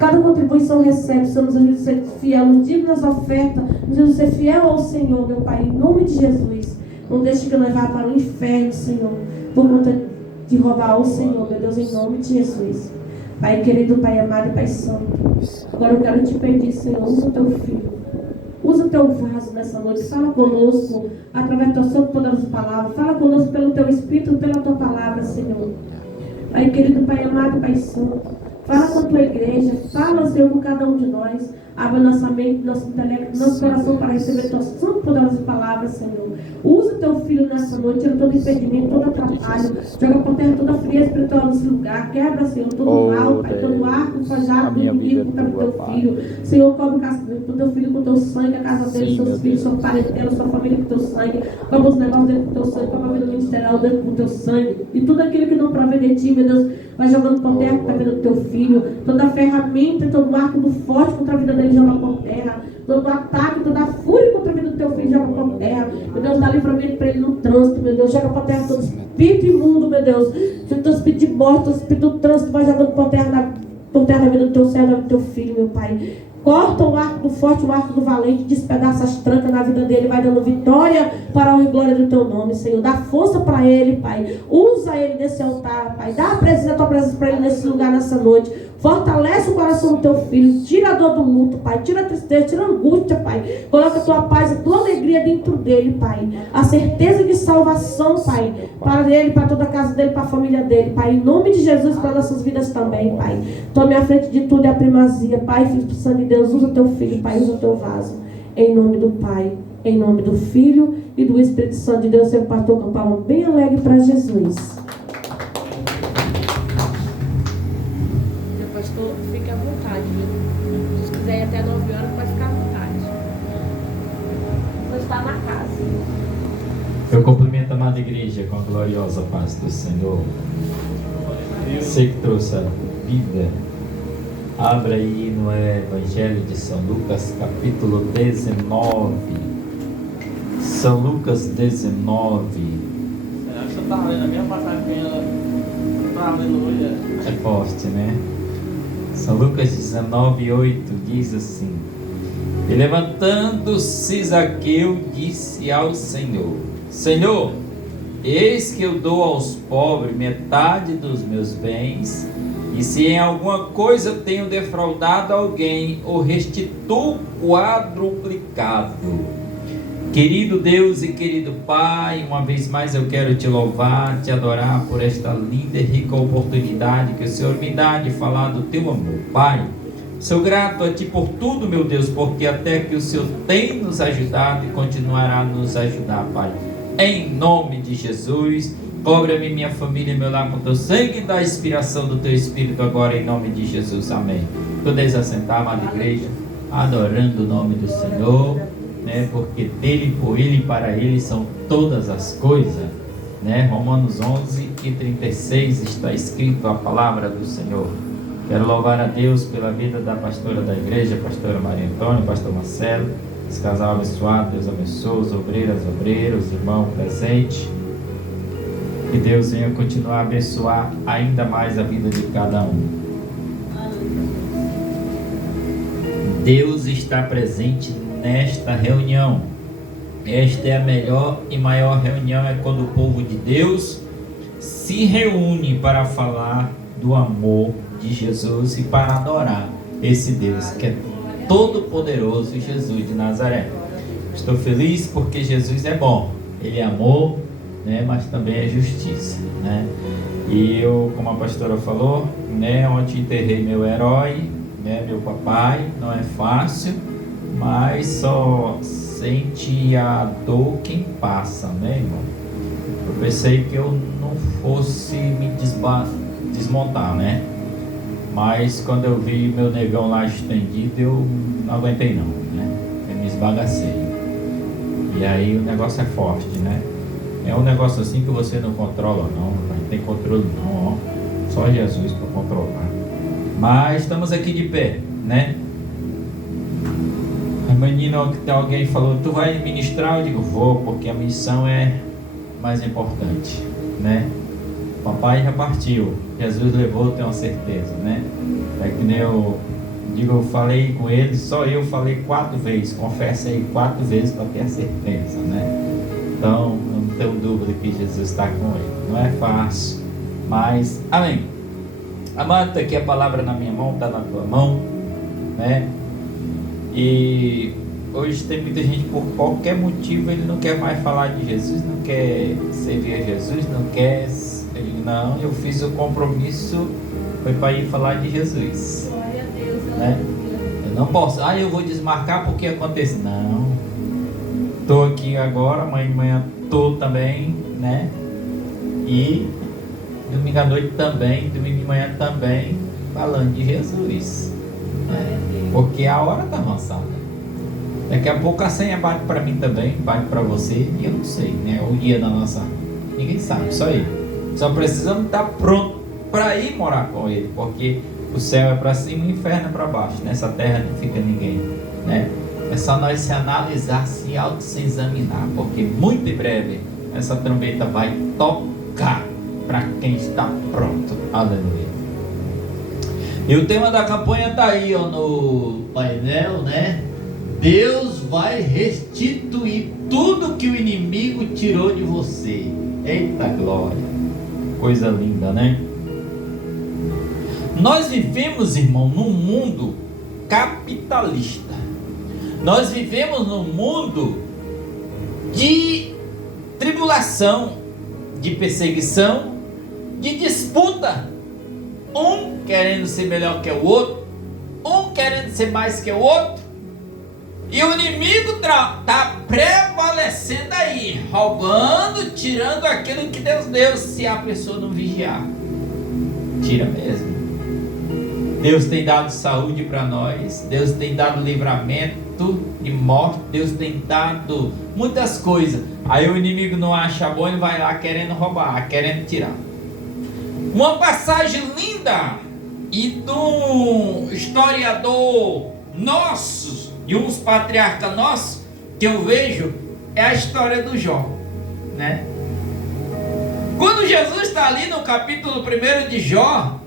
Cada contribuição recebe, Senhor, nos ajude a ser fiel, nos diga nas ofertas, nos ajude a ser fiel ao Senhor, meu Pai, em nome de Jesus. Não deixe que eu levar para o inferno, Senhor, por conta de roubar o Senhor, meu Deus, em nome de Jesus. Pai querido, Pai amado e Pai santo, agora eu quero te pedir, Senhor, usa o teu filho, usa o teu vaso nessa noite, fala conosco, através da tua poderosa palavra, fala conosco pelo teu Espírito, pela tua palavra, Senhor. Pai querido, Pai amado, Pai santo, fala com a tua igreja, fala, Senhor, com cada um de nós. Abra nossa mente, nosso intelecto, nosso coração para receber tuas santas poderosas palavras, Senhor. Usa o teu filho nessa noite, tira todo impedimento, todo atrapalho, joga por terra toda a fria espiritual nesse lugar, quebra, Senhor, todo mal, Pai, todo arco, forjado do inimigo contra o teu filho. Senhor, cobre o teu filho com o teu sangue, a casa dele, seus filhos, sua parentela, sua família com o teu sangue, cobre os negócios dele com o teu sangue, cobre a vida ministerial dele com o teu sangue, e tudo aquilo que não provém de ti, meu Deus, vai jogando por terra contra a vida do teu filho, toda a ferramenta, todo o arco do forte contra a vida dele joga por terra, todo o ataque, toda a fúria contra a vida do teu filho joga por terra, meu Deus, dá livramento para ele no trânsito, meu Deus, joga por terra todo espírito imundo, meu Deus, todo espírito de morte, todo espírito do trânsito vai jogando por terra da vida do teu servo, do teu filho, meu Pai. Corta o arco do forte, o arco do valente, despedaça as trancas na vida dele, vai dando vitória para a honra e glória do teu nome, Senhor. Dá força para ele, Pai. Usa ele nesse altar, Pai. Dá a tua presença para ele nesse lugar, nessa noite. Fortalece o coração do teu filho. Tira a dor do luto, Pai. Tira a tristeza, tira a angústia, Pai. Coloca a tua paz, a tua alegria dentro dele, Pai. A certeza de salvação, Pai. Para ele, para toda a casa dele, para a família dele, Pai. Em nome de Jesus, para nossas vidas também, Pai. Tome à frente de tudo e a primazia, Pai. Filho do Santo de Deus, usa o teu filho, Pai. Usa o teu vaso. Em nome do Pai, em nome do Filho e do Espírito Santo de Deus. Seu pastor com a palma bem alegre para Jesus. Fique à vontade, viu? Se quiser ir até 9 horas, pode ficar à vontade. Vou estar na casa. Eu cumprimento a amada igreja com a gloriosa paz do Senhor. Você que trouxe a vida, abra aí no Evangelho de São Lucas, capítulo 19. São Lucas 19. Será que você está lendo a mesma passagem que ela está lendo hoje? É forte, né? São Lucas 19, 8 diz assim: E levantando-se Zaqueu, disse ao Senhor: Senhor, eis que eu dou aos pobres metade dos meus bens, e se em alguma coisa tenho defraudado alguém, o restituo quadruplicado. Querido Deus e querido Pai, uma vez mais eu quero te louvar, te adorar por esta linda e rica oportunidade que o Senhor me dá de falar do teu amor. Pai, sou grato a ti por tudo, meu Deus, porque até que o Senhor tem nos ajudado e continuará a nos ajudar, Pai. Em nome de Jesus, cobre-me minha família e meu lar com teu sangue e dá a inspiração do teu Espírito agora em nome de Jesus. Amém. Podeis assentar, amada igreja, adorando o nome do Senhor, né? Porque dele, por ele e para ele são todas as coisas, né? Romanos 11 e 36 está escrito a palavra do Senhor. Quero louvar a Deus pela vida da pastora da igreja, pastora Maria Antônia, pastor Marcelo, esse casal abençoado. Deus abençoe os obreiros, obreiros, irmão presente. Que Deus venha continuar a abençoar ainda mais a vida de cada um. Deus está presente nesta reunião. Esta é a melhor e maior reunião, é quando o povo de Deus se reúne para falar do amor de Jesus e para adorar esse Deus que é todo poderoso, Jesus de Nazaré. Estou feliz porque Jesus é bom, Ele é amor, né, mas também é justiça, né? E eu, como a pastora falou, né, ontem enterrei meu herói, né, meu papai. Não é fácil, mas só sente a dor quem passa, né, irmão? Eu pensei que eu não fosse me desmontar, né? Mas quando eu vi meu negão lá estendido, eu não aguentei não, né? Eu me esbagacei. E aí o negócio é forte, né? É um negócio assim que você não controla não, não tem controle não, ó. Só Jesus para controlar. Mas estamos aqui de pé, né? A menina, que alguém falou, tu vai ministrar? Eu digo, vou, porque a missão é mais importante, né? Papai já partiu, Jesus levou, eu tenho certeza, né? É que nem eu digo, eu falei com ele, só eu falei 4 vezes, confessei 4 vezes para ter a certeza, né? Então, eu não tenho dúvida que Jesus está com ele. Não é fácil, mas, amém. Amado, está aqui a palavra na minha mão, está na tua mão, né? E hoje tem muita gente, por qualquer motivo, ele não quer mais falar de Jesus, não quer servir a Jesus, não quer. Ele, não, eu fiz o compromisso, foi para ir falar de Jesus. Glória a Deus, Né? Eu não posso, eu vou desmarcar porque acontece. Não, estou aqui agora, amanhã de manhã estou também, né? E domingo à noite também, domingo de manhã também, falando de Jesus, né? Porque a hora está avançada. Daqui a pouco a senha bate para mim também, bate para você, e eu não sei, né? O dia da nossa, ninguém sabe, só ele. Só precisamos estar pronto para ir morar com ele, porque o céu é para cima e o inferno é para baixo. Nessa terra não fica ninguém, né? É só nós se analisar, se se examinar, porque muito em breve essa trombeta vai tocar para quem está pronto. Aleluia. E o tema da campanha está aí, ó, no painel, né? Deus vai restituir tudo que o inimigo tirou de você. Eita glória! Coisa linda, né? Nós vivemos, irmão, num mundo capitalista. Nós vivemos num mundo de tribulação, de perseguição, de disputa. Um querendo ser melhor que o outro, um querendo ser mais que o outro. E o inimigo está prevalecendo aí, roubando, tirando aquilo que Deus deu, se a pessoa não vigiar. Tira mesmo. Deus tem dado saúde para nós, Deus tem dado livramento de morte, Deus tem dado muitas coisas. Aí o inimigo não acha bom e vai lá querendo roubar, querendo tirar. Uma passagem linda e de um historiador nosso, e uns patriarcas nossos, que eu vejo, é a história do Jó, né? Quando Jesus está ali no capítulo 1 de Jó,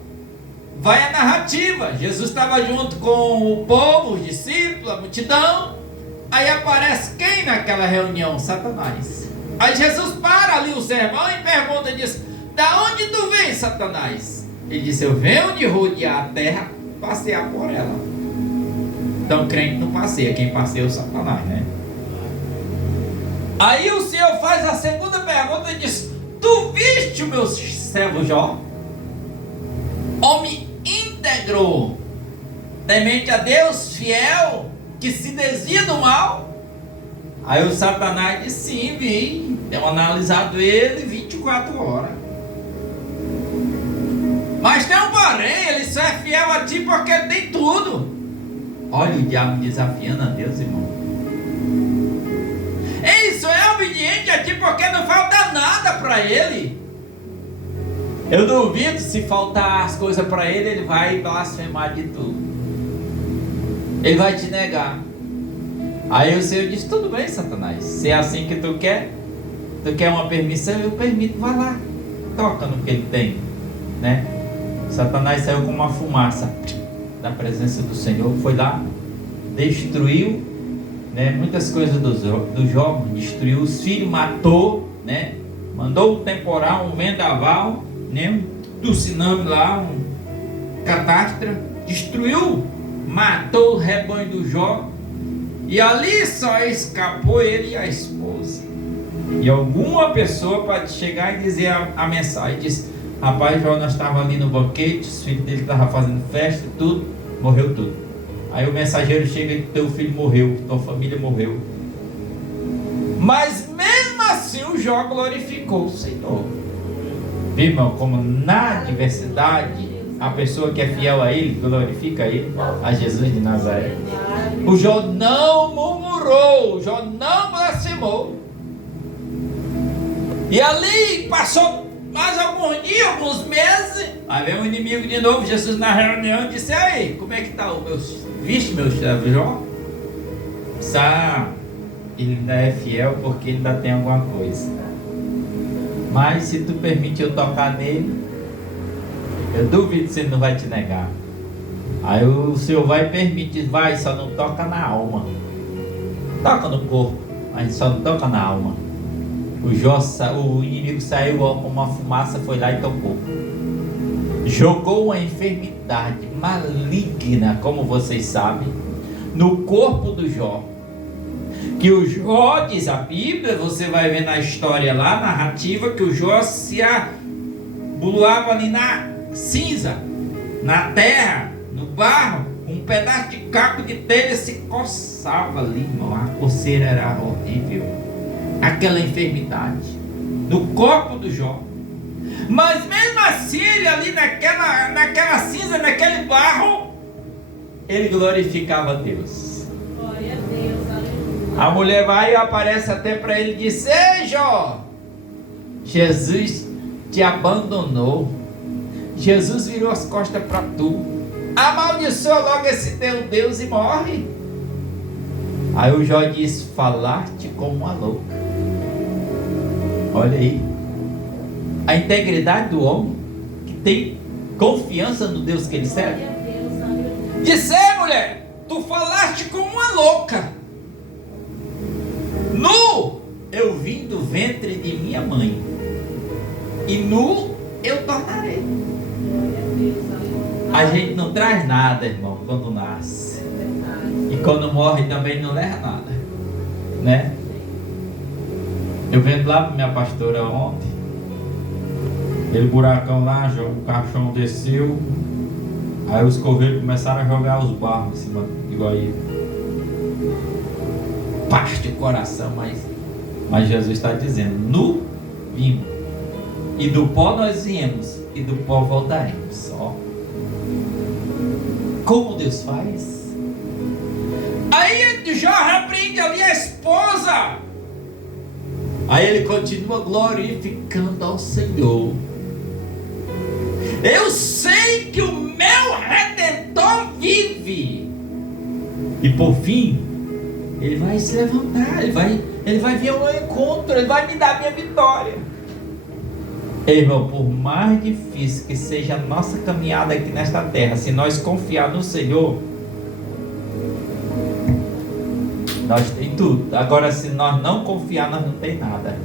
vai a narrativa. Jesus estava junto com o povo, os discípulos, a multidão. Aí aparece quem naquela reunião? Satanás. Aí Jesus para ali o sermão e pergunta, diz: da onde tu vem, Satanás? Ele disse: eu venho de rodear a terra, passear por ela. Então crente não passeia, quem passeia é o Satanás, né? Aí o Senhor faz a segunda pergunta e diz: tu viste o meu servo Jó? Homem íntegro, temente a Deus, fiel, que se desvia do mal. Aí o Satanás disse: sim, vi, tenho analisado ele 24 horas. Mas tem um porém, ele só é fiel a ti porque ele tem tudo. Olha o diabo desafiando a Deus, irmão. Ele só é obediente a ti porque não falta nada para ele. Eu duvido, se faltar as coisas para ele, ele vai blasfemar de tudo. Ele vai te negar. Aí o Senhor diz: tudo bem, Satanás, se é assim que tu quer uma permissão, eu permito, vai lá, toca no que ele tem, né? Satanás saiu com uma fumaça da presença do Senhor, foi lá, destruiu, né, muitas coisas do Jó, destruiu os filhos, matou, né, mandou um temporal, um vendaval, né, um tsunami lá, um catástrofe, destruiu, matou o rebanho do Jó, e ali só escapou ele e a esposa. E alguma pessoa pode chegar e dizer a mensagem, diz: rapaz, Jó, nós estávamos ali no banquete, os filhos dele estavam fazendo festa e tudo, morreu tudo. Aí o mensageiro chega e teu filho morreu, tua família morreu. Mas mesmo assim o Jó glorificou o Senhor. Viu, irmão, como na adversidade, a pessoa que é fiel a ele, glorifica ele, a Jesus de Nazaré. O Jó não murmurou, o Jó não blasfemou. E ali passou mais alguns dias, alguns meses, aí vem o inimigo de novo. Jesus na reunião disse: aí, como é que está o meu, viste meu servo Jó? Ele ainda é fiel porque ele ainda tem alguma coisa. Mas se tu permite eu tocar nele, eu duvido se ele não vai te negar. Aí o Senhor vai e permite, vai, só não toca na alma. Toca no corpo, mas só não toca na alma. O inimigo saiu como uma fumaça, foi lá e tocou. Jogou uma enfermidade maligna, como vocês sabem, no corpo do Jó. Que o Jó, diz a Bíblia, você vai ver na história lá, narrativa, que o Jó se abulava ali na cinza, na terra, no barro, um pedaço de caco de telha se coçava ali, irmão. A coceira era horrível. Aquela enfermidade no corpo do Jó. Mas mesmo assim, ele ali naquela cinza, naquele barro, ele glorificava a Deus. Glória a Deus, aleluia. A mulher vai e aparece até para ele e diz: ei, Jó, Jesus te abandonou. Jesus virou as costas para tu. Amaldiçoa logo esse teu Deus e morre. Aí o Jó diz: falaste como uma louca. Olha aí a integridade do homem, que tem confiança no Deus que ele serve. Glória a Deus, aleluia. Disse: mulher, tu falaste como uma louca. Nu eu vim do ventre de minha mãe, e nu eu tornarei. Glória a Deus, aleluia. A gente não traz nada, irmão, quando nasce. É verdade. E quando morre também não leva nada, né? Eu vendo lá para minha pastora ontem, aquele buracão lá, o caixão desceu, aí os coveiros começaram a jogar os barros em cima de Guaíba. Parte o coração, mas Jesus está dizendo: nu vimos, e do pó nós viemos, e do pó voltaremos. Ó, como Deus faz. Aí Jó repreende ali a esposa. Aí ele continua glorificando ao Senhor. Eu sei que o meu Redentor vive. E por fim, ele vai se levantar, ele vai vir ao meu encontro, ele vai me dar a minha vitória. Irmão, por mais difícil que seja a nossa caminhada aqui nesta terra, se nós confiar no Senhor, nós tem tudo. Agora, se nós não confiar, nós não tem nada.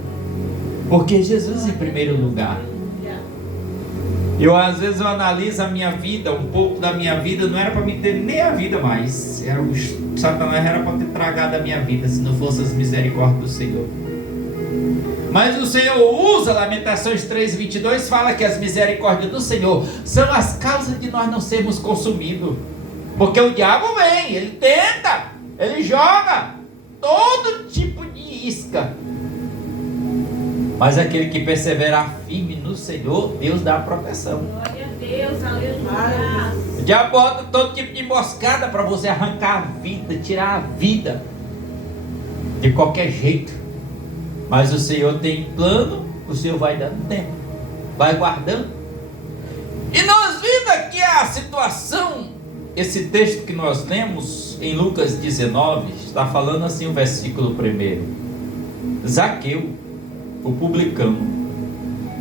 Porque Jesus em primeiro lugar. Às vezes eu analiso a minha vida, um pouco da minha vida, não era para me ter nem a vida mais. Satanás era para ter tragado a minha vida, se não fosse as misericórdias do Senhor. Mas o Senhor usa, Lamentações 3:22, fala que as misericórdias do Senhor são as causas de nós não sermos consumidos. Porque o diabo vem, ele tenta, ele joga todo tipo de isca. Mas aquele que perseverar firme no Senhor, Deus dá a proteção. Glória a Deus, aleluia. O diabo bota todo tipo de emboscada para você arrancar a vida, tirar a vida de qualquer jeito. Mas o Senhor tem plano, o Senhor vai dando tempo, vai guardando. E nós vimos aqui a situação, esse texto que nós lemos em Lucas 19, está falando assim o versículo 1. Zaqueu, o publicano,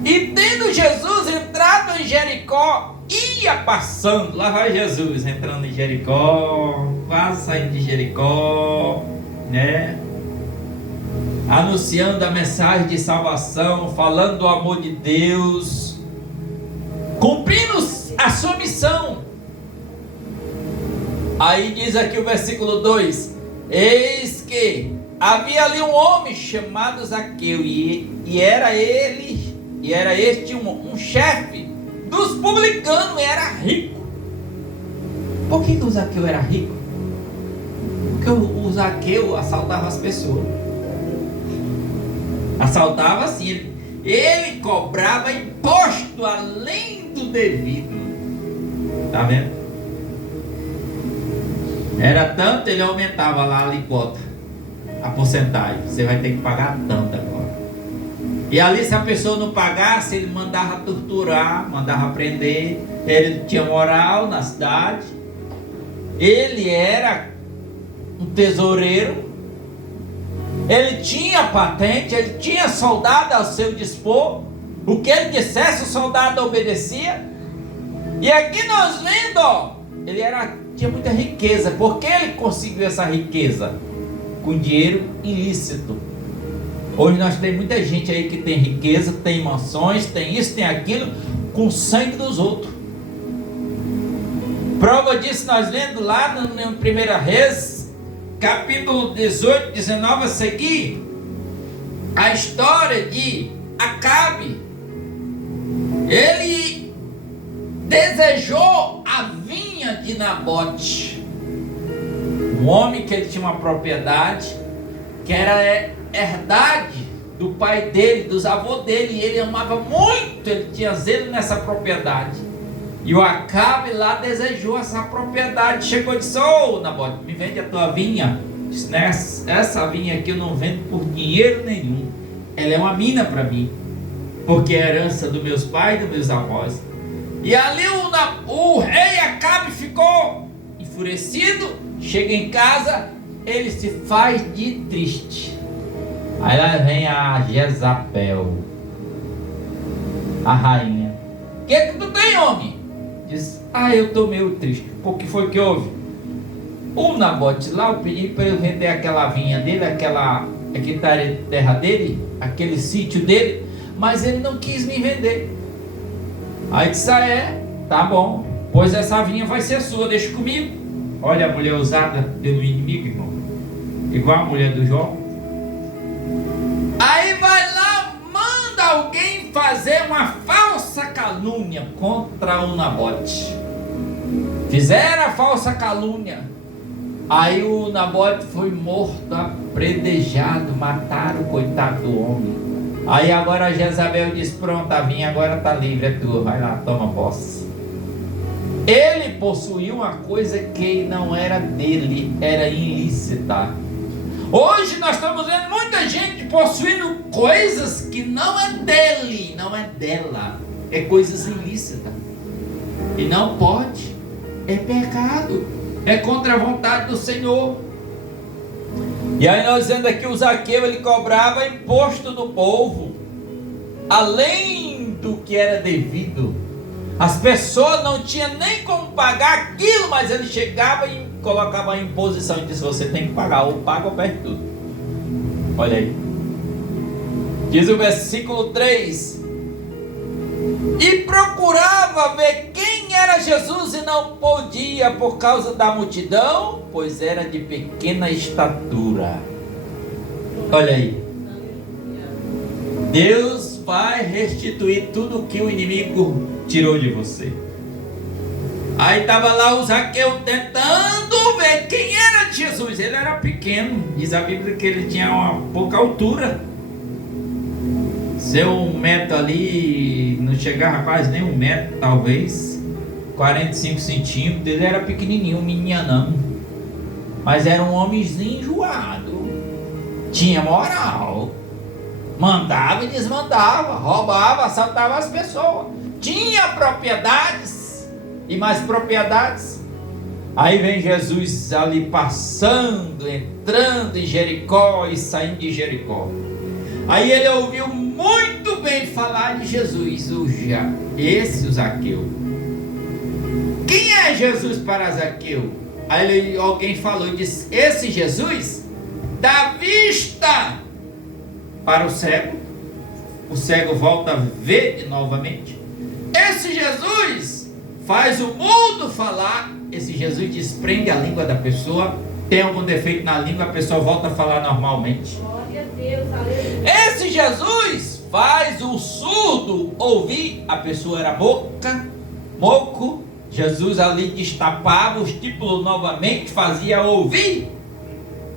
e tendo Jesus entrado em Jericó, ia passando. Lá vai Jesus entrando em Jericó, quase saindo de Jericó, né? Anunciando a mensagem de salvação, falando do amor de Deus, cumprindo a sua missão. Aí diz aqui o versículo 2: eis que havia ali um homem chamado Zaqueu, e era este um chefe dos publicanos, e era rico. Por que o Zaqueu era rico? Porque o Zaqueu assaltava as pessoas. Assaltava assim, ele cobrava imposto além do devido. Tá vendo? Era tanto, ele aumentava lá a alíquota, a porcentagem. Você vai ter que pagar tanto agora. E ali, se a pessoa não pagasse, ele mandava torturar, mandava prender. Ele tinha moral na cidade. Ele era um tesoureiro. Ele tinha patente, ele tinha soldado ao seu dispor. O que ele dissesse, o soldado obedecia. E aqui nós vendo, ó, ele tinha muita riqueza. Por que ele conseguiu essa riqueza? Com dinheiro ilícito. Hoje nós temos muita gente aí que tem riqueza, tem mansões, tem isso, tem aquilo, com o sangue dos outros. Prova disso nós lendo lá no 1 Reis, capítulo 18, 19 a seguir, a história de Acabe. Ele desejou a vinha de Nabote, um homem que ele tinha uma propriedade que era herdade do pai dele, dos avós dele, e ele amava muito, ele tinha zelo nessa propriedade. E o Acabe lá desejou essa propriedade, chegou e disse: ô Nabote, me vende a tua vinha. Disse: essa vinha aqui eu não vendo por dinheiro nenhum, ela é uma mina para mim, porque é herança dos meus pais e dos meus avós. E ali o rei Acabe ficou enfurecido, chega em casa, ele se faz de triste. Aí lá vem a Jezabel, a rainha. O que tu tem, homem? Diz: eu estou meio triste. Por que foi que houve? O Nabote lá, eu pedi para ele vender aquela vinha dele, aquela terra dele, aquele sítio dele, mas ele não quis me vender. Aí disse: tá bom, pois essa vinha vai ser sua, deixa comigo. Olha a mulher usada pelo inimigo, irmão, igual a mulher do Jó. Aí vai lá, manda alguém fazer uma falsa calúnia contra o Nabote. Fizeram a falsa calúnia. Aí o Nabote foi morto, apredejado, mataram o coitado do homem. Aí agora a Jezabel diz: pronto, a vinha agora está livre, é tua, vai lá, toma posse. Ele possuía uma coisa que não era dele, era ilícita. Hoje nós estamos vendo muita gente possuindo coisas que não é dele, não é dela, é coisas ilícitas. E não pode, é pecado, é contra a vontade do Senhor. E aí nós vendo aqui o Zaqueu, ele cobrava imposto do povo, além do que era devido. As pessoas não tinham nem como pagar aquilo, mas ele chegava e colocava a imposição e disse: você tem que pagar, ou paga ou perde tudo. Olha aí, diz o versículo 3: e procurava ver quem era Jesus e não podia por causa da multidão, pois era de pequena estatura. Olha aí, Deus vai restituir tudo que o inimigo tirou de você. Aí estava lá o Zaqueu tentando ver quem era Jesus. Ele era pequeno, diz a Bíblia que ele tinha uma pouca altura. Seu 1 metro ali, não chegava quase nem 1 metro, talvez 45 centímetros. Ele era pequenininho, um meninão, mas era um homenzinho enjoado, tinha moral, mandava e desmandava, roubava, assaltava as pessoas, tinha propriedades e mais propriedades. Aí vem Jesus ali passando, entrando em Jericó e saindo de Jericó. Aí ele ouviu muito bem falar de Jesus, o Zaqueu. Quem é Jesus para Zaqueu? Aí alguém falou e disse: esse Jesus dá vista para o cego volta a ver novamente. Esse Jesus faz o mundo falar. Esse Jesus desprende a língua da pessoa. Tem algum defeito na língua, a pessoa volta a falar normalmente. Glória a Deus, aleluia. Esse Jesus faz o surdo ouvir. A pessoa era moco. Jesus ali destapava os títulos novamente, fazia ouvir.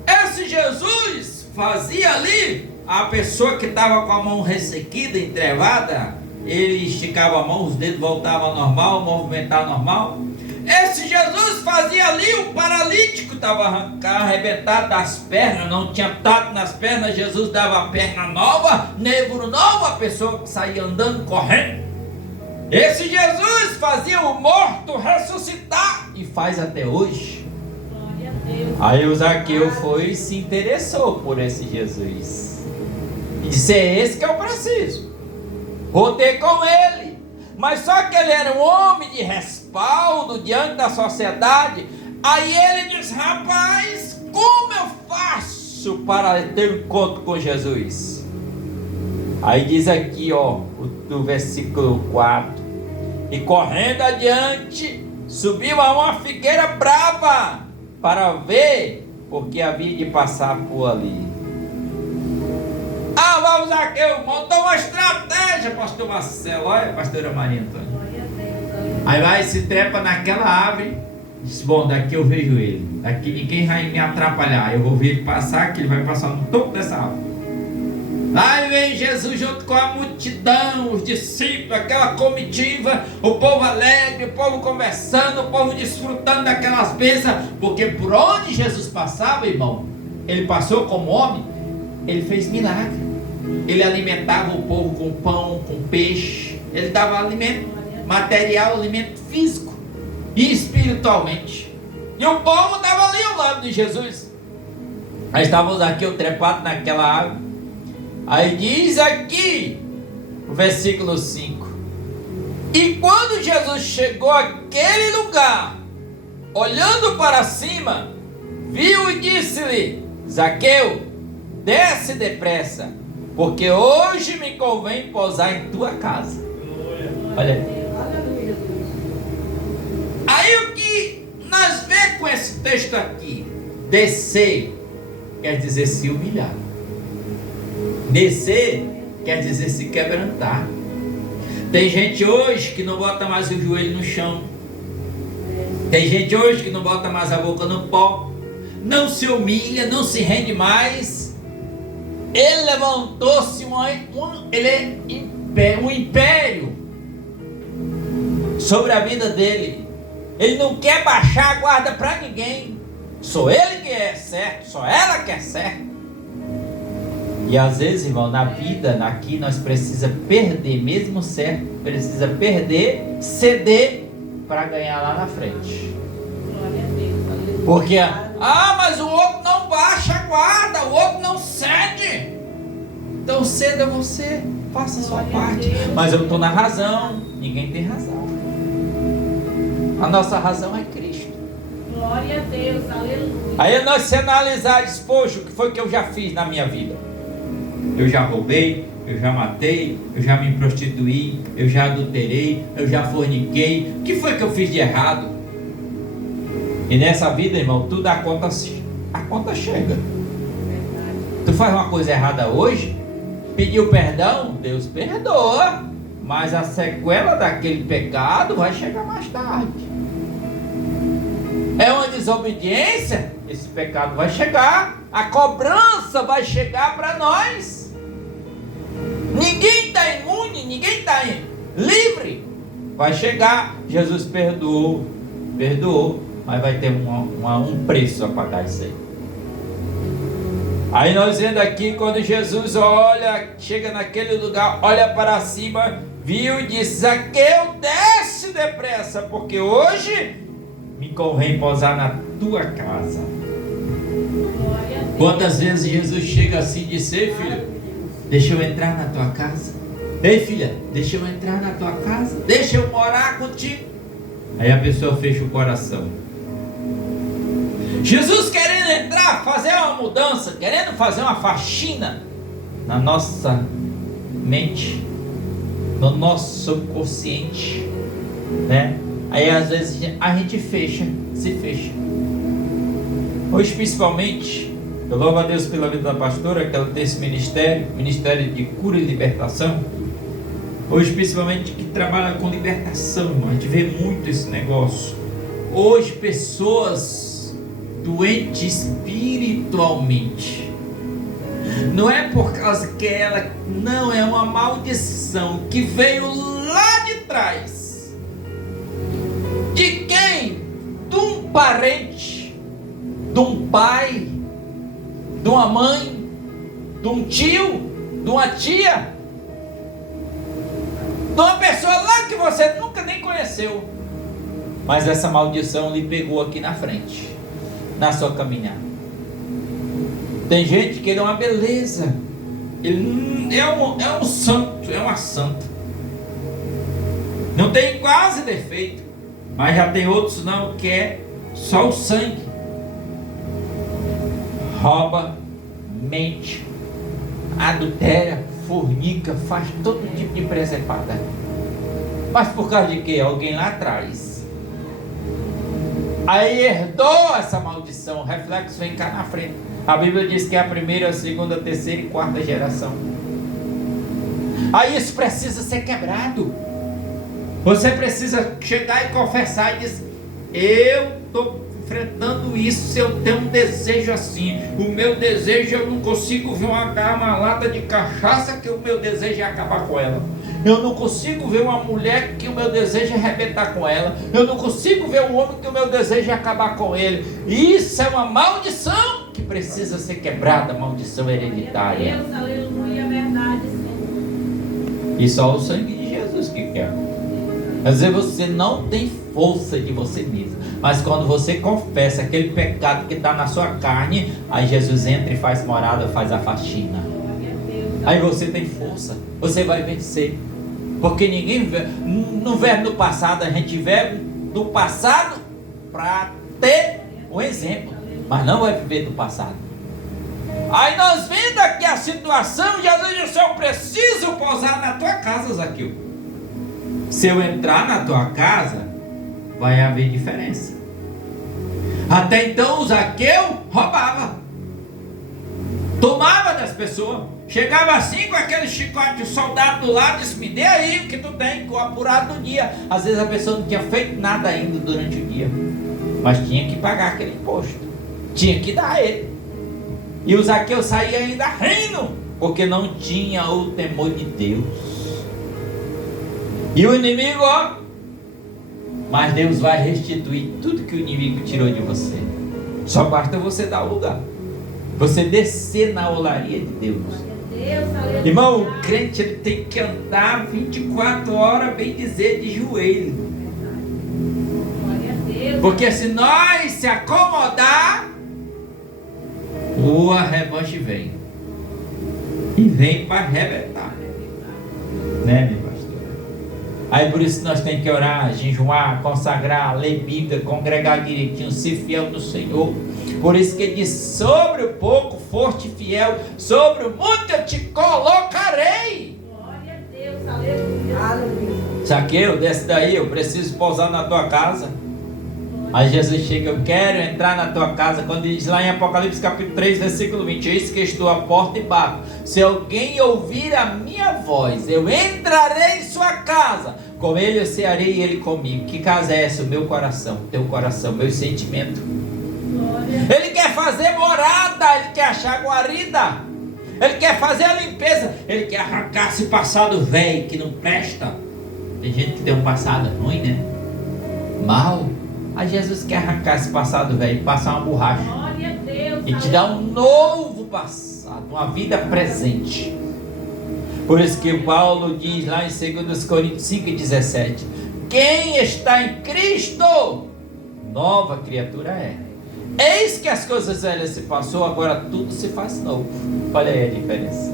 Esse Jesus fazia ali a pessoa que estava com a mão ressequida, entrevada, ele esticava a mão, os dedos voltavam ao normal, movimentar normal. Esse Jesus fazia ali, o paralítico estava arrebentado das pernas, não tinha tato nas pernas, Jesus dava a perna nova, nervo novo, a pessoa que saía andando, correndo. Esse Jesus fazia o morto ressuscitar e faz até hoje. Glória a Deus. Aí o Zaqueu foi e se interessou por esse Jesus e disse: é esse que eu preciso. vou ter com ele. Mas só que ele era um homem de respaldo diante da sociedade. Aí ele diz: rapaz, como eu faço para ter um encontro com Jesus? Aí diz aqui, ó, do versículo 4: e correndo adiante, subiu a uma figueira brava para ver, porque havia de passar por ali. Ah, vamos aqui, montou uma estratégia, pastor Marcelo. Olha, pastora Maria Antônia. Aí vai, se trepa naquela árvore. Diz: bom, daqui eu vejo ele. Daqui ninguém vai me atrapalhar. Eu vou ver ele passar, que ele vai passar no topo dessa árvore. Aí vem Jesus junto com a multidão, os discípulos, aquela comitiva, o povo alegre, o povo conversando, o povo desfrutando daquelas bênçãos. Porque por onde Jesus passava, irmão, ele passou como homem, ele fez milagre. Ele alimentava o povo com pão, com peixe. Ele dava alimento material, alimento físico e espiritualmente. E o povo estava ali ao lado de Jesus. Aí estávamos aqui, o trepado naquela árvore. Aí diz aqui, o versículo 5: e quando Jesus chegou àquele lugar, olhando para cima, viu e disse-lhe: Zaqueu, desce depressa, porque hoje me convém pousar em tua casa. Olha. Aí o que nós vemos com esse texto aqui? Descer quer dizer se humilhar. Descer quer dizer se quebrantar. Tem gente hoje que não bota mais o joelho no chão. Tem gente hoje que não bota mais a boca no pó. Não se humilha, não se rende mais. Ele levantou-se um império sobre a vida dele. Ele não quer baixar a guarda para ninguém. Só ele que é certo, só ela que é certo. E às vezes, irmão, na vida, aqui nós precisamos perder, mesmo certo, precisa perder, ceder para ganhar lá na frente. Porque, mas o outro não baixa a guarda, o outro não cede. Então ceda você, faça a sua parte. Mas eu estou na razão, ninguém tem razão. A nossa razão é Cristo. Glória a Deus, aleluia. Aí nós se analisar, diz: poxa, o que foi que eu já fiz na minha vida? Eu já roubei, eu já matei, eu já me prostituí, eu já adulterei, eu já forniquei. O que foi que eu fiz de errado? E nessa vida, irmão, tudo a conta chega. Tu faz uma coisa errada hoje, pediu perdão, Deus perdoa, mas a sequela daquele pecado vai chegar mais tarde. É uma desobediência, esse pecado vai chegar, a cobrança vai chegar para nós. Ninguém está imune, ninguém está livre. Vai chegar, Jesus perdoou, mas vai ter um preço a pagar isso aí. Aí nós vendo aqui, quando Jesus chega naquele lugar, olha para cima, viu e disse: Zaqueu, desce depressa, porque hoje me convém pousar na tua casa. Quantas vezes Jesus chega assim e diz: ei, filho, deixa eu entrar na tua casa. Ei, filha, deixa eu entrar na tua casa, deixa eu morar contigo. Aí a pessoa fecha o coração. Jesus querendo entrar, fazer uma mudança, querendo fazer uma faxina na nossa mente, no nosso subconsciente, né? Aí às vezes a gente se fecha. Hoje principalmente, eu louvo a Deus pela vida da pastora, que ela tem esse ministério de cura e libertação. Hoje principalmente que trabalha com libertação, irmão. A gente vê muito esse negócio. Hoje pessoas doentes espiritualmente. Não é por causa que ela... Não, é uma maldição que veio lá de trás. De quem? De um parente, de um pai, de uma mãe, de um tio, de uma tia, de uma pessoa lá que você nunca nem conheceu. Mas essa maldição lhe pegou aqui na frente, na sua caminhada. Tem gente que ele é uma beleza, ele é um santo, é uma santa. Não tem quase defeito. Mas já tem outros não, que é só o sangue. Rouba, mente, adultera, fornica, faz todo tipo de presepada. Mas por causa de quê? Alguém lá atrás aí herdou essa maldição. O reflexo vem cá na frente. A Bíblia diz que é a primeira, a segunda, a terceira e quarta geração. Aí isso precisa ser quebrado. Você precisa chegar e confessar e dizer: eu estou enfrentando isso. Se eu tenho um desejo assim, o meu desejo, eu não consigo ver uma lata de cachaça, que o meu desejo é acabar com ela. Eu não consigo ver uma mulher que o meu desejo é arrebentar com ela. Eu não consigo ver um homem que o meu desejo é acabar com ele. Isso é uma maldição que precisa ser quebrada, maldição hereditária. Deus, aleluia, verdade, Senhor. E só o sangue de Jesus que quer. Às vezes você não tem força de você mesmo, mas quando você confessa aquele pecado que está na sua carne, aí Jesus entra e faz morada, faz a faxina. Aí você tem força, você vai vencer. Porque ninguém não vê no passado, a gente vê do passado para ter um exemplo, mas não vai viver do passado. Aí nós vendo aqui a situação, Jesus disse: eu preciso pousar na tua casa, Zaqueu. Se eu entrar na tua casa, vai haver diferença. Até então o Zaqueu roubava, tomava das pessoas, chegava assim com aquele chicote, o soldado do lado disse: me dê aí o que tu tem, com o apurado do dia. Às vezes a pessoa não tinha feito nada ainda durante o dia, mas tinha que pagar aquele imposto, tinha que dar a ele. E o Zaqueu saía ainda rindo, porque não tinha o temor de Deus. E o inimigo, ó, mas Deus vai restituir tudo que o inimigo tirou de você. Só basta você dar o lugar, você descer na olaria de Deus. Irmão, o crente ele tem que andar 24 horas, bem dizer, de joelho. Porque se nós se acomodar, a revanche vem. E vem para arrebentar. Né, minha pastora? Aí por isso nós temos que orar, jejuar, consagrar, ler Bíblia, congregar direitinho, ser fiel no Senhor. Por isso que ele diz: sobre o pouco foste fiel, sobre o muito eu te colocarei. Glória a Deus, aleluia. Zaqueu, desce daí, eu preciso pousar na tua casa. Aí Jesus chega: eu quero entrar na tua casa. Quando diz lá em Apocalipse capítulo 3, versículo 20: eis que estou à porta e bato. Se alguém ouvir a minha voz, eu entrarei em sua casa. Com ele eu cearei e ele comigo. Que casa é essa? O meu coração, teu coração, meu sentimento. Ele quer fazer morada, ele quer achar guarida, ele quer fazer a limpeza, ele quer arrancar esse passado velho que não presta. Tem gente que tem um passado ruim, né? Mal. Aí Jesus quer arrancar esse passado velho, passar uma borracha e te dar um novo passado, uma vida presente. Por isso que Paulo diz lá em 2 Coríntios 5,17: quem está em Cristo, nova criatura é. Eis que as coisas velhas se passou, agora tudo se faz novo. Olha aí a diferença.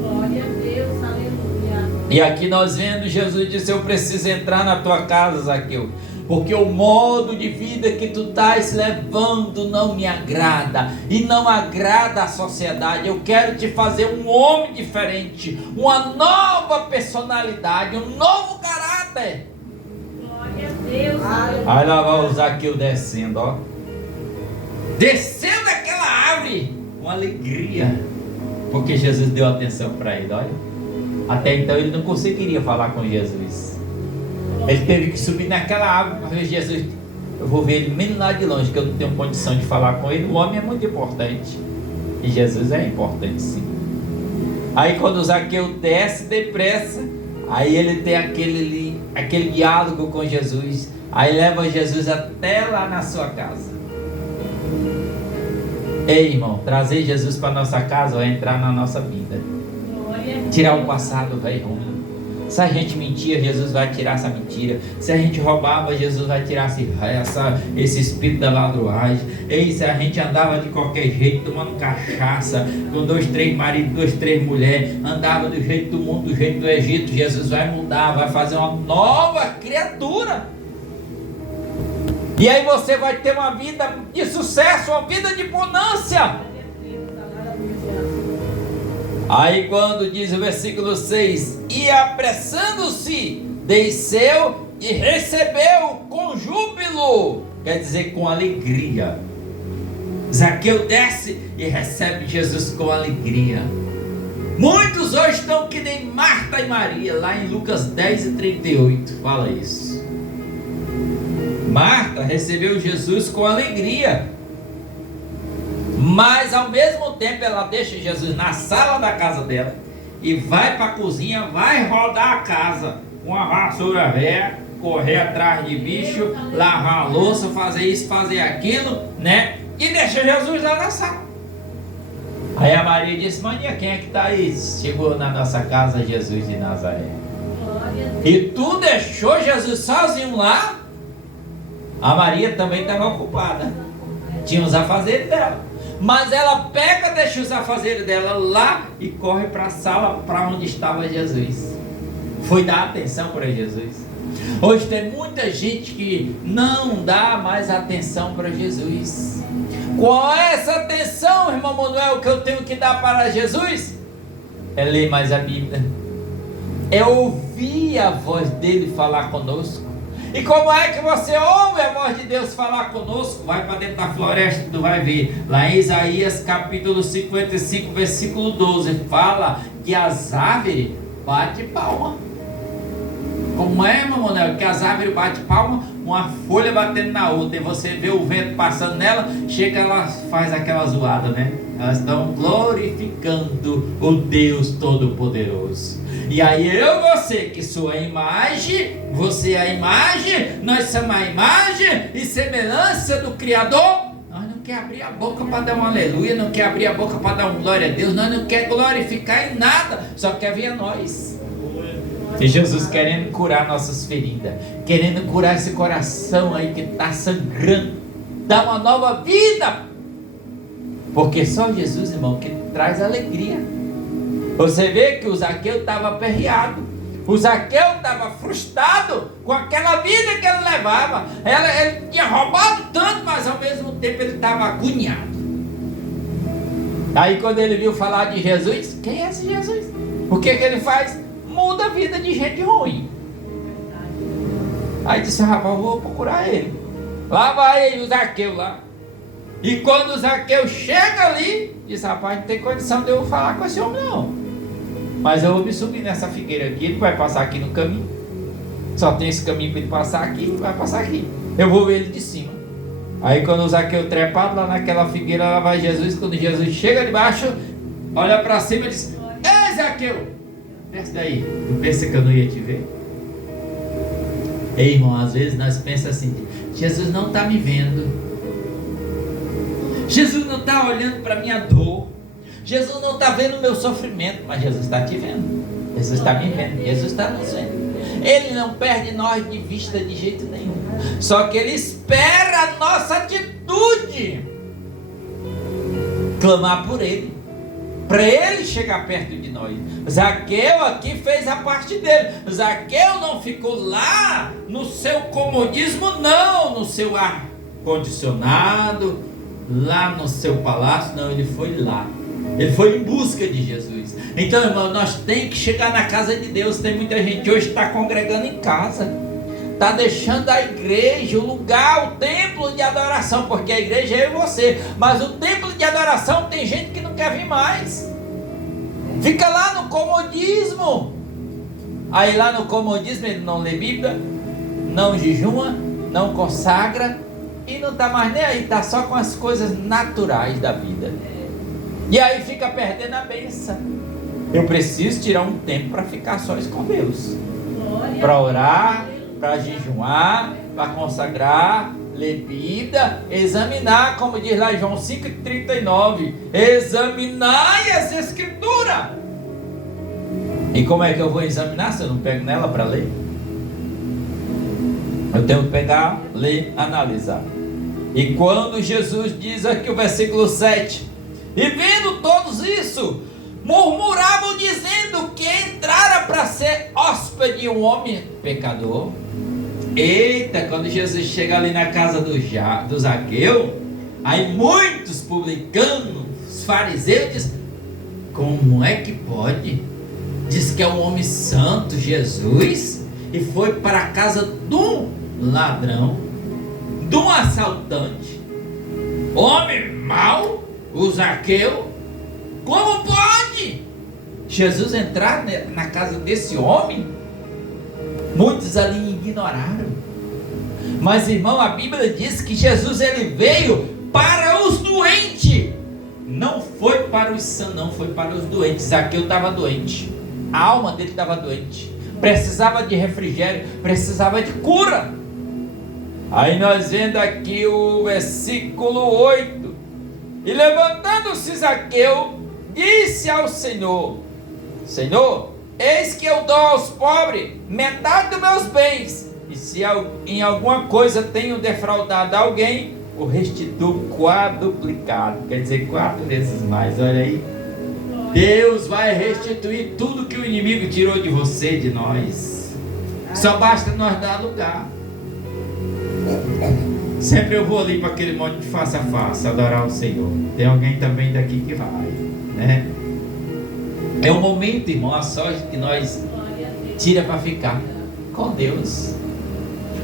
Glória a Deus, aleluia. E aqui nós vendo, Jesus disse: eu preciso entrar na tua casa, Zaqueu, porque o modo de vida que tu estás levando não me agrada, e não agrada a sociedade. Eu quero te fazer um homem diferente, uma nova personalidade, um novo caráter. Glória a Deus, aleluia. Aí lá vai o Zaqueu descendo, ó, descendo aquela árvore com alegria, porque Jesus deu atenção para ele. Olha, até então ele não conseguiria falar com Jesus. Ele teve que subir naquela árvore para ver Jesus. Eu vou ver ele menos lá de longe, que eu não tenho condição de falar com ele. O homem é muito importante, e Jesus é importante, sim. Aí quando o Zaqueu desce depressa, aí ele tem aquele diálogo com Jesus. Aí leva Jesus até lá na sua casa. Ei, irmão, trazer Jesus para nossa casa vai entrar na nossa vida, tirar o passado velho ruim. Se a gente mentia, Jesus vai tirar essa mentira. Se a gente roubava, Jesus vai tirar esse espírito da ladruagem. E se a gente andava de qualquer jeito, tomando cachaça, com 2, 3 maridos, 2, 3 mulheres, andava do jeito do mundo, do jeito do Egito, Jesus vai mudar, vai fazer uma nova criatura. E aí você vai ter uma vida de sucesso, uma vida de bonância. Aí quando diz o versículo 6, e apressando-se, desceu e recebeu com júbilo, quer dizer com alegria. Zaqueu desce e recebe Jesus com alegria. Muitos hoje estão que nem Marta e Maria, lá em Lucas 10:38, fala isso. Marta recebeu Jesus com alegria, mas ao mesmo tempo ela deixa Jesus na sala da casa dela e vai para a cozinha, vai rodar a casa com a vassoura velha, correr atrás de bicho, lavar a louça, fazer isso, fazer aquilo, né? E deixa Jesus lá na sala. Aí a Maria disse: Maria, quem é que está aí? Chegou na nossa casa Jesus de Nazaré. E tu deixou Jesus sozinho lá? A Maria também estava ocupada, tinha os afazeres dela. Mas ela pega, deixa os afazeres dela lá e corre para a sala para onde estava Jesus. Foi dar atenção para Jesus. Hoje tem muita gente que não dá mais atenção para Jesus. Qual é essa atenção, irmão Manuel, que eu tenho que dar para Jesus? É ler mais a Bíblia, é ouvir a voz dele falar conosco. E como é que você ouve a voz de Deus falar conosco? Vai para dentro da floresta, tu vai ver. Lá em Isaías capítulo 55, versículo 12, fala que as árvores batem palma. Como é, irmão Manuel, que as árvores batem palma? Uma folha batendo na outra, e você vê o vento passando nela, chega, ela faz aquela zoada, né? Elas estão glorificando o Deus Todo-Poderoso. E aí você que sou a imagem, você é a imagem, nós somos a imagem e semelhança do Criador. Nós não quer abrir a boca para dar um aleluia, não quer abrir a boca para dar um glória a Deus, nós não quer glorificar em nada, só quer vir a nós. E Jesus querendo curar nossas feridas, querendo curar esse coração aí que está sangrando, dar uma nova vida, porque só Jesus, irmão, que traz alegria. Você vê que o Zaqueu estava aperreado, o Zaqueu estava frustrado com aquela vida que ele levava. Ele tinha roubado tanto, mas ao mesmo tempo ele estava agoniado. Aí quando ele viu falar de Jesus, quem é esse Jesus? O que ele faz? Muda a vida de gente ruim. Aí disse: rapaz, eu vou procurar ele. Lá vai ele, o Zaqueu lá. E quando o Zaqueu chega ali, diz: rapaz, não tem condição de eu falar com esse homem não, mas eu vou me subir nessa figueira aqui, ele vai passar aqui no caminho, só tem esse caminho para ele passar aqui, ele vai passar aqui, eu vou ver ele de cima. Aí quando o Zaqueu trepado lá naquela figueira, lá vai Jesus. Quando Jesus chega de baixo, olha para cima e diz: ei, Zaqueu, desce daí, tu pensa que eu não ia te ver? Ei, irmão, às vezes nós pensamos assim: Jesus não está me vendo, Jesus não está olhando para a minha dor, Jesus não está vendo o meu sofrimento, mas Jesus está te vendo, Jesus está me vendo, Jesus está nos vendo. Ele não perde nós de vista de jeito nenhum, só que Ele espera a nossa atitude, clamar por Ele, para Ele chegar perto de nós. Zaqueu aqui fez a parte dele. Zaqueu não ficou lá no seu comodismo, não, no seu ar condicionado, lá no seu palácio, não, ele foi lá. Ele foi em busca de Jesus. Então, irmão, nós temos que chegar na casa de Deus. Tem muita gente hoje que está congregando em casa, está deixando a igreja, o lugar, o templo de adoração, porque a igreja é eu e você, mas o templo de adoração tem gente que não quer vir mais, fica lá no comodismo. Aí lá no comodismo ele não lê Bíblia, não jejuma, não consagra e não está mais nem aí, está só com as coisas naturais da vida. E aí fica perdendo a bênção. Eu preciso tirar um tempo para ficar sós com Deus, para orar, para jejuar, para consagrar, ler Bíblia, examinar, como diz lá em João 5,39, examinai as Escrituras. E como é que eu vou examinar se eu não pego nela para ler? Eu tenho que pegar, ler, analisar. E quando Jesus diz aqui o versículo 7, e vendo todos isso, murmuravam dizendo que entrara para ser hóspede um homem pecador. Eita, quando Jesus chega ali na casa do Zaqueu, aí muitos publicanos, fariseus dizem, como é que pode? Diz que é um homem santo, Jesus, e foi para a casa de um ladrão, de um assaltante, homem mau, o Zaqueu. Como pode Jesus entrar na casa desse homem? Muitos ali ignoraram. Mas, irmão, a Bíblia diz que Jesus ele veio para os doentes. Não foi para os sãos, não, foi para os doentes. Zaqueu estava doente. A alma dele estava doente. Precisava de refrigério, precisava de cura. Aí nós vendo aqui o versículo 8. E levantando-se Zaqueu, disse ao Senhor: Senhor, eis que eu dou aos pobres metade dos meus bens, e se em alguma coisa tenho defraudado alguém, o restituo quadruplicado. Quer dizer, 4 vezes mais. Olha aí, Deus vai restituir tudo que o inimigo tirou de você, de nós. Só basta nós dar lugar. Sempre eu vou ali para aquele monte de face a face adorar o Senhor. Tem alguém também daqui que vai, né? É um momento, irmão, a sorte que nós tira para ficar com Deus.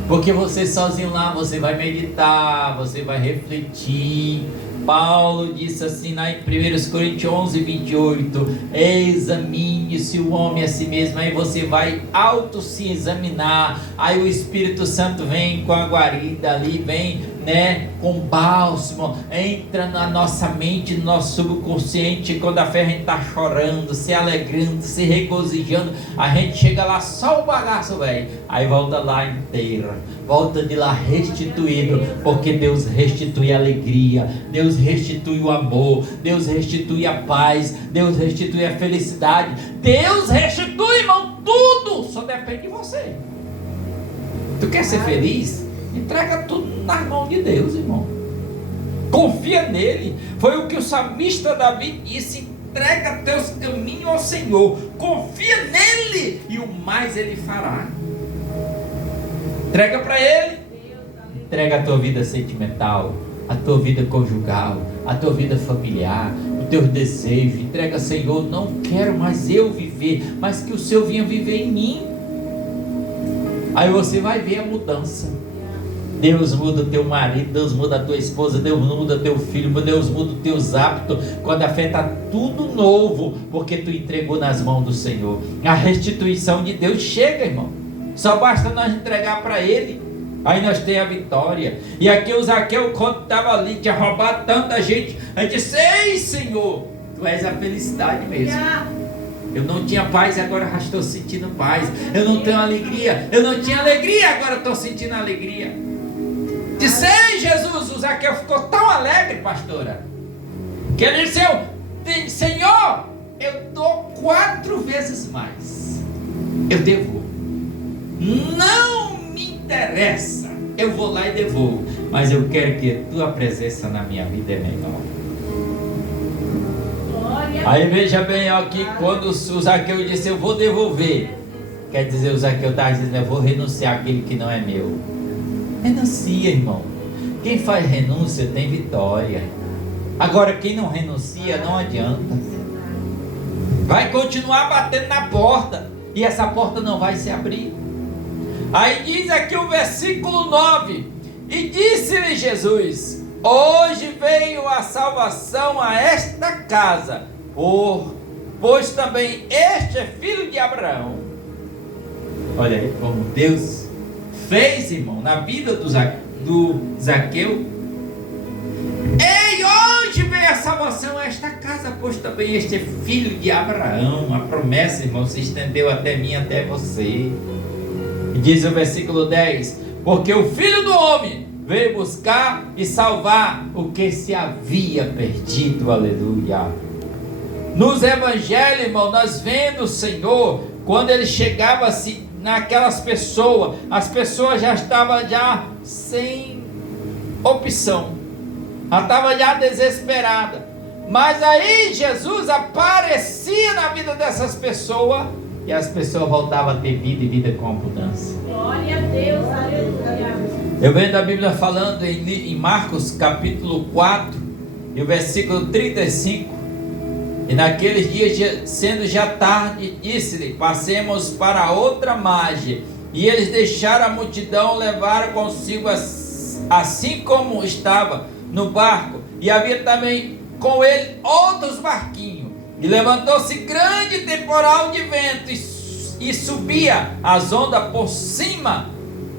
Porque você sozinho lá, você vai meditar, você vai refletir. Paulo disse assim lá em 1 Coríntios 11, 28, examine-se o homem a si mesmo. Aí você vai auto se examinar. Aí o Espírito Santo vem com a guarida ali, vem, né, com bálsamo, entra na nossa mente, no nosso subconsciente. Quando a fé a gente está chorando, se alegrando, se regozijando, a gente chega lá só o bagaço, velho. Aí volta lá inteira, volta de lá restituído, porque Deus restitui a alegria, Deus restitui o amor, Deus restitui a paz, Deus restitui a felicidade, Deus restitui, irmão, tudo, só depende de você. Tu quer ser feliz? Entrega tudo nas mãos de Deus, irmão. Confia nele. Foi o que o salmista Davi disse: entrega teus caminhos ao Senhor, confia nele e o mais ele fará. Entrega para ele. Entrega a tua vida sentimental, a tua vida conjugal, a tua vida familiar, o teu desejo. Entrega, Senhor, não quero mais eu viver, mas que o Senhor venha viver em mim. Aí você vai ver a mudança. Deus muda o teu marido, Deus muda a tua esposa, Deus muda o teu filho, Deus muda os teus hábitos. Quando a fé está tudo novo, porque tu entregou nas mãos do Senhor. A restituição de Deus chega, irmão. Só basta nós entregar para Ele. Aí nós temos a vitória. E aqui o Zaqueu, quando estava ali, tinha roubado tanta gente, a gente disse: ei, Senhor, tu és a felicidade mesmo. Eu não tinha paz e agora já estou sentindo paz. Eu não tenho alegria, eu não tinha alegria, agora estou sentindo alegria. Disse: ei, Jesus, o Zaqueu ficou tão alegre, pastora, que ele disse: Senhor, eu dou 4 vezes mais, eu devolvo. Não me interessa, eu vou lá e devolvo, mas eu quero que a tua presença na minha vida é melhor. Aí veja bem aqui, quando o Zaqueu disse: eu vou devolver, quer dizer, o Zaqueu está dizendo: eu vou renunciar àquilo que não é meu. Renuncia, irmão. Quem faz renúncia tem vitória. Agora quem não renuncia não adianta. Vai continuar batendo na porta, e essa porta não vai se abrir. Aí diz aqui o versículo 9: e disse-lhe Jesus: hoje veio a salvação a esta casa, pois também este é filho de Abraão. Olha aí como Deus fez, irmão, na vida do Zaqueu. Ei, hoje veio a salvação a esta casa, pois também este é filho de Abraão. A promessa, irmão, se estendeu até mim, até você. E diz o versículo 10: porque o Filho do Homem veio buscar e salvar o que se havia perdido. Aleluia. Nos evangelhos, irmão, nós vendo o Senhor, quando ele chegava assim, naquelas pessoas, as pessoas já estavam sem opção, já estavam já desesperadas. Mas aí Jesus aparecia na vida dessas pessoas e as pessoas voltavam a ter vida e vida com abundância. Glória a Deus, aleluia. Eu venho da Bíblia falando em Marcos capítulo 4 e o versículo 35. E naqueles dias, sendo já tarde, disse-lhe: passemos para outra margem. E eles deixaram a multidão, levaram consigo assim como estava no barco, e havia também com ele outros barquinhos. E levantou-se grande temporal de vento, e subia as ondas por cima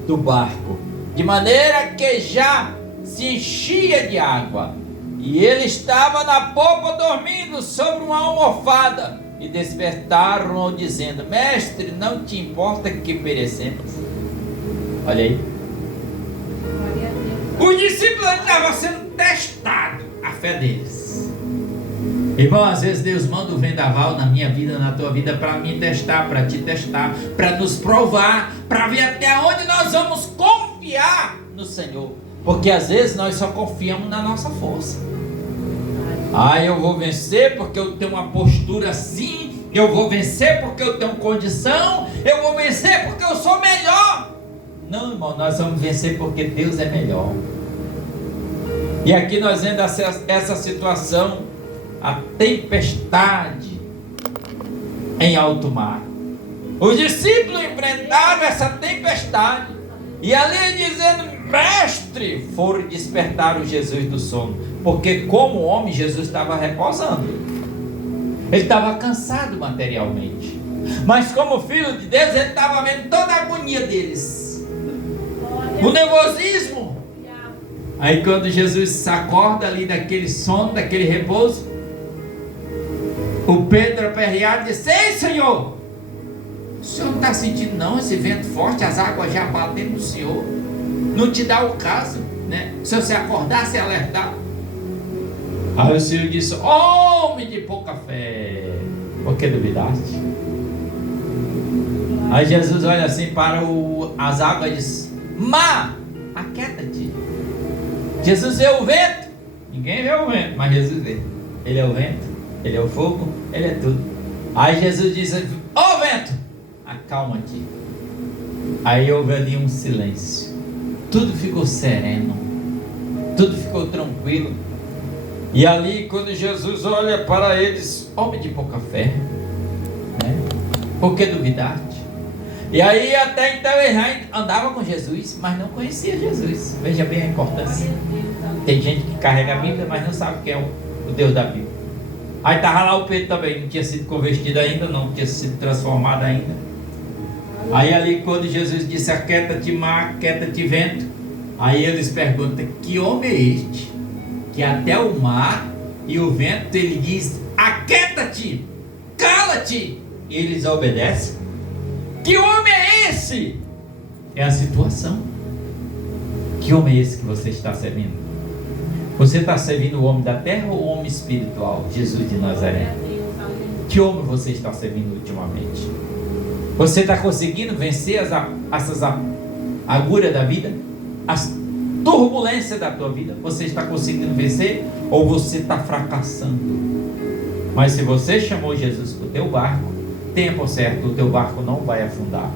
do barco, de maneira que já se enchia de água. E ele estava na popa dormindo sobre uma almofada. E despertaram-o dizendo: mestre, não te importa que perecemos? Olha aí. Os discípulos estavam sendo testados, a fé deles. Irmão, às vezes Deus manda o vendaval na minha vida, na tua vida, para me testar, para te testar, para nos provar, para ver até onde nós vamos confiar no Senhor. Porque às vezes nós só confiamos na nossa força. Eu vou vencer porque eu tenho uma postura assim, eu vou vencer porque eu tenho condição, eu vou vencer porque eu sou melhor. Não, irmão, nós vamos vencer porque Deus é melhor. E aqui nós vemos essa situação, a tempestade em alto mar. Os discípulos enfrentaram essa tempestade, e ali dizendo: mestre, foram despertar o Jesus do sono, porque como homem Jesus estava repousando, ele estava cansado materialmente, mas como filho de Deus ele estava vendo toda a agonia deles, o nervosismo. Aí quando Jesus se acorda ali daquele sono, daquele repouso, o Pedro aperreado disse: ei, Senhor, o Senhor não está sentindo não esse vento forte, as águas já batendo no Senhor? Não te dá o caso, né? Se você acordar, se alertar. Aí o Senhor disse: homem de pouca fé, por que duvidaste? Aí Jesus olha assim para as águas e diz: mar, aquieta-te. Jesus vê o vento, ninguém vê o vento, mas Jesus vê. Ele é o vento, ele é o fogo, ele é tudo. Aí Jesus diz: ó vento, acalma-te. Aí houve ali um silêncio, tudo ficou sereno, tudo ficou tranquilo. E ali quando Jesus olha para eles: homem de pouca fé, né? Por que duvidaste? E aí até então ele andava com Jesus, mas não conhecia Jesus. Veja bem a importância. Tem gente que carrega a Bíblia, mas não sabe quem é o Deus da Bíblia. Aí estava lá o Pedro também, não tinha sido convertido ainda, não tinha sido transformado ainda. Aí ali quando Jesus disse: aquieta-te mar, aquieta-te vento, aí eles perguntam: que homem é este, que até o mar e o vento ele diz: aquieta-te, cala-te, e eles obedecem? Que homem é esse? É a situação. Que homem é esse que você está servindo? Você está servindo o homem da terra ou o homem espiritual, Jesus de Nazaré? Que homem você está servindo ultimamente? Você está conseguindo vencer essas agulhas da vida? As turbulências da tua vida? Você está conseguindo vencer ou você está fracassando? Mas se você chamou Jesus para o teu barco, tenha por certo, o teu barco não vai afundar.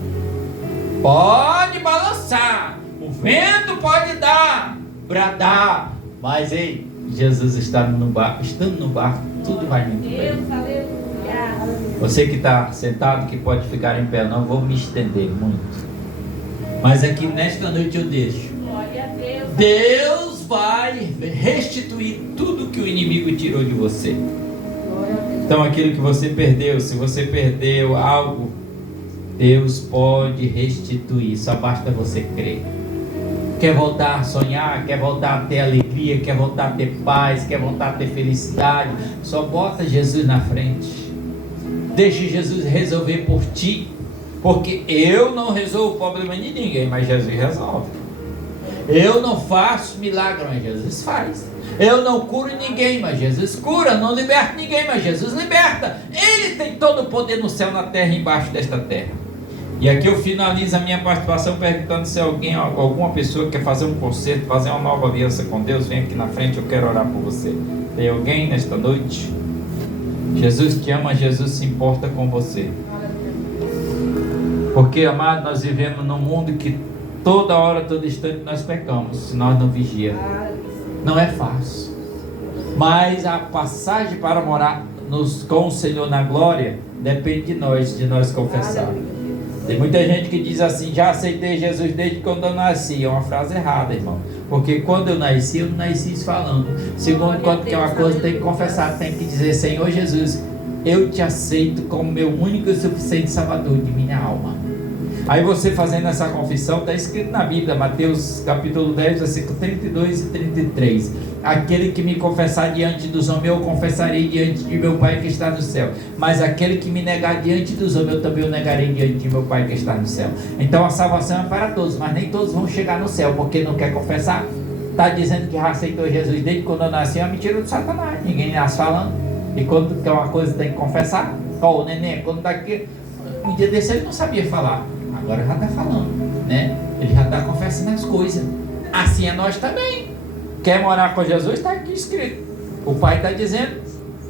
Pode balançar, o vento pode dar, bradar, mas ei, Jesus está no barco, estando no barco, tudo vai muito bem. Você que está sentado, que pode ficar em pé, não vou me estender muito, mas aqui nesta noite eu deixo. Deus vai restituir tudo que o inimigo tirou de você. Então aquilo que você perdeu, se você perdeu algo, Deus pode restituir, só basta você crer. Quer voltar a sonhar, quer voltar a ter alegria, quer voltar a ter paz, quer voltar a ter felicidade, só bota Jesus na frente. Deixe Jesus resolver por ti, porque eu não resolvo o problema de ninguém, mas Jesus resolve. Eu não faço milagre, mas Jesus faz. Eu não curo ninguém, mas Jesus cura. Não liberto ninguém, mas Jesus liberta. Ele tem todo o poder no céu, na terra e embaixo desta terra. E aqui eu finalizo a minha participação perguntando se alguém, alguma pessoa quer fazer um concerto, fazer uma nova aliança com Deus. Vem aqui na frente, eu quero orar por você. Tem alguém nesta noite? Jesus te ama, Jesus se importa com você. Porque, amado, nós vivemos num mundo que toda hora, todo instante nós pecamos, se nós não vigiarmos. Não é fácil. Mas a passagem para morar com o Senhor na glória depende de nós confessar. Tem muita gente que diz assim: já aceitei Jesus desde quando eu nasci. É uma frase errada, irmão. Porque quando eu não nasci falando. Segundo, quando que é uma coisa, tem que confessar, tem que dizer: Senhor Jesus, eu te aceito como meu único e suficiente Salvador de minha alma. Aí você fazendo essa confissão, está escrito na Bíblia, Mateus capítulo 10, versículo 32 e 33. Aquele que me confessar diante dos homens, eu confessarei diante de meu Pai que está no céu. Mas aquele que me negar diante dos homens, eu também o negarei diante de meu Pai que está no céu. Então a salvação é para todos, mas nem todos vão chegar no céu, porque não quer confessar. Está dizendo que já aceitou Jesus desde quando eu nasci, é uma mentira do Satanás. Ninguém nasce falando. E quando quer uma coisa tem que confessar. Ó, o neném, quando está aqui, um dia desse ele não sabia falar. Agora já está falando, né? Ele já está confessando as coisas. Assim é nós também. Quer morar com Jesus? Está aqui escrito. O Pai está dizendo: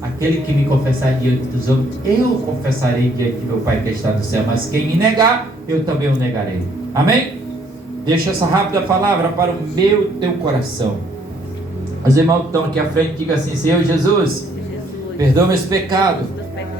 aquele que me confessar diante dos homens, eu confessarei diante de meu Pai que está no céu. Mas quem me negar, eu também o negarei. Amém? Deixa essa rápida palavra para o meu teu coração. Os irmãos que estão aqui à frente, diga assim: Senhor Jesus, perdoa meus pecados,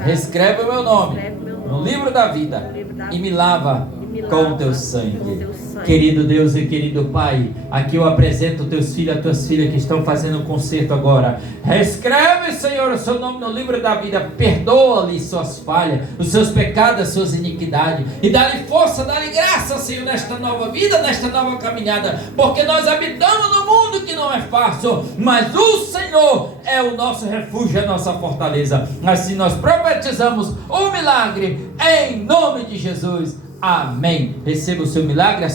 reescreve o meu nome no livro da vida e me lava com o teu sangue. Querido Deus e querido Pai, aqui eu apresento teus filhos, as tuas filhas que estão fazendo um concerto agora. Reescreve, Senhor, o seu nome no livro da vida. Perdoa-lhe suas falhas, os seus pecados, as suas iniquidades, e dá-lhe força, dá-lhe graça, Senhor, nesta nova vida, nesta nova caminhada, porque nós habitamos no mundo que não é fácil, mas o Senhor é o nosso refúgio, a nossa fortaleza. Assim nós profetizamos o milagre em nome de Jesus. Amém. Receba o seu milagre.